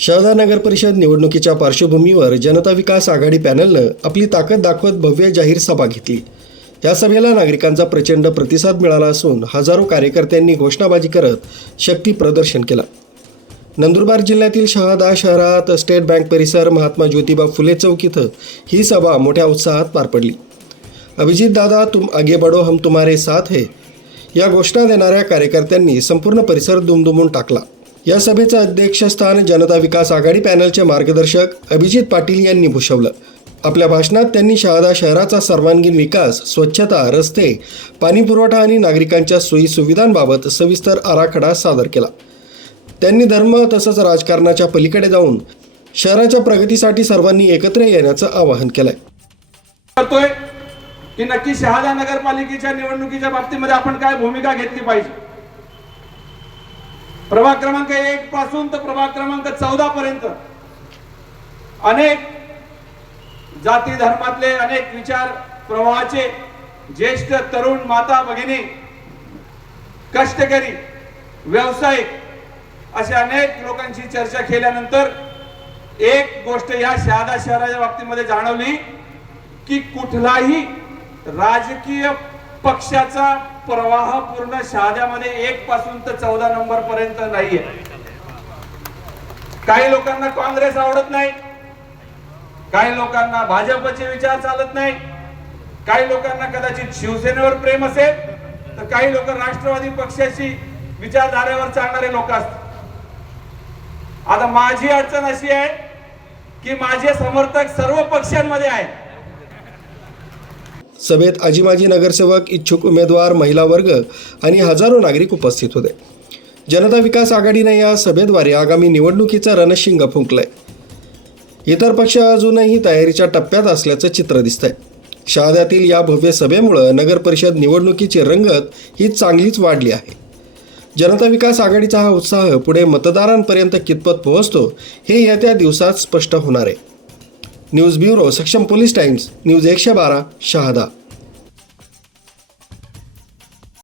शहादा नगर परिषद निवडणुकीच्या पार्श्वभूमीवर जनता विकास आघाडी पॅनलनं आपली ताकद दाखवत भव्य जाहीर सभा घेतली। या सभेला नागरिकांचा प्रचंड प्रतिसाद मिळाला असून हजारो कार्यकर्त्यांनी घोषणाबाजी करत शक्ती प्रदर्शन केलं। नंदुरबार जिल्ह्यातील शहादा शहरात स्टेट बँक परिसर, महात्मा ज्योतिबा फुले चौक इथं ही सभा मोठ्या उत्साहात पार पडली। अभिजित दादा तुम आगे बढ़ो हम तुम्हारे साथ है या घोषणा देणाऱ्या कार्यकर्त्यांनी संपूर्ण परिसर दुमदुमून टाकला। या सभेचं अध्यक्षस्थान जनता विकास आघाडी पॅनलचे मार्गदर्शक अभिजित पाटील यांनी भूषवलं। आपल्या भाषणात त्यांनी शहादा शहराचा सर्वांगीण विकास, स्वच्छता, रस्ते, पाणी पुरवठा आणि नागरिकांच्या सोयी सुविधांबाबत सविस्तर आराखडा सादर केला। त्यांनी धर्म तसंच राजकारणाच्या पलीकडे जाऊन शहराच्या प्रगतीसाठी सर्वांनी एकत्र येण्याचं आवाहन केलंय। करतोय की नक्की शहादा नगरपालिकेच्या निवडणुकीच्या बाबतीमध्ये आपण काय भूमिका घेतली पाहिजे। प्रभाग क्रमांक 1 पासून तर प्रभाग क्रमांक 14 पर्यंत अनेक जाती धर्मातले, अनेक विचार प्रवाहाचे ज्येष्ठ तरुण, माता भगिनी, कष्टकरी, व्यावसायिक अशा अनेक लोकांची चर्चा केल्यानंतर एक गोष्ट या शहादा शहराच्या बाबतीमध्ये जाणवली की कुठलाही राजकीय पक्षाचा प्रवाह पूर्ण शहाद्यामध्ये 1 पासून तर 14 नंबर पर्यंत नाहीये। काही लोकांना काँग्रेस आवडत नाही, काही लोकांना भाजपचे विचार चालत नाही, काही लोकांना कदाचित शिवसेनेवर प्रेम असेल तर काही लोक राष्ट्रवादी पक्षाची विचारधारेवर चालणारे लोक असतात। आता माझी अडचण अशी आहे की माझे समर्थक सर्व पक्षांमध्ये आहेत। सभेत आजी माजी नगरसेवक, इच्छुक उमेदवार, महिला वर्ग आणि हजारो नागरिक उपस्थित होते। जनता विकास आघाडीने या सभेद्वारे आगामी निवडणुकीचं रणशिंग फुंकलंय। इतर पक्ष अजूनही तयारीच्या टप्प्यात असल्याचं चित्र दिसतंय। शहाद्यातील या भव्य सभेमुळे नगर परिषद निवडणुकीची रंगत ही चांगलीच वाढली आहे। जनता विकास आघाडीचा हा उत्साह पुढे मतदारांपर्यंत कितपत पोहोचतो हे येत्या दिवसात स्पष्ट होणार आहे। न्यूज ब्युरो, सक्षम पोलीस टाइम्स, न्यूज 112, शहादा।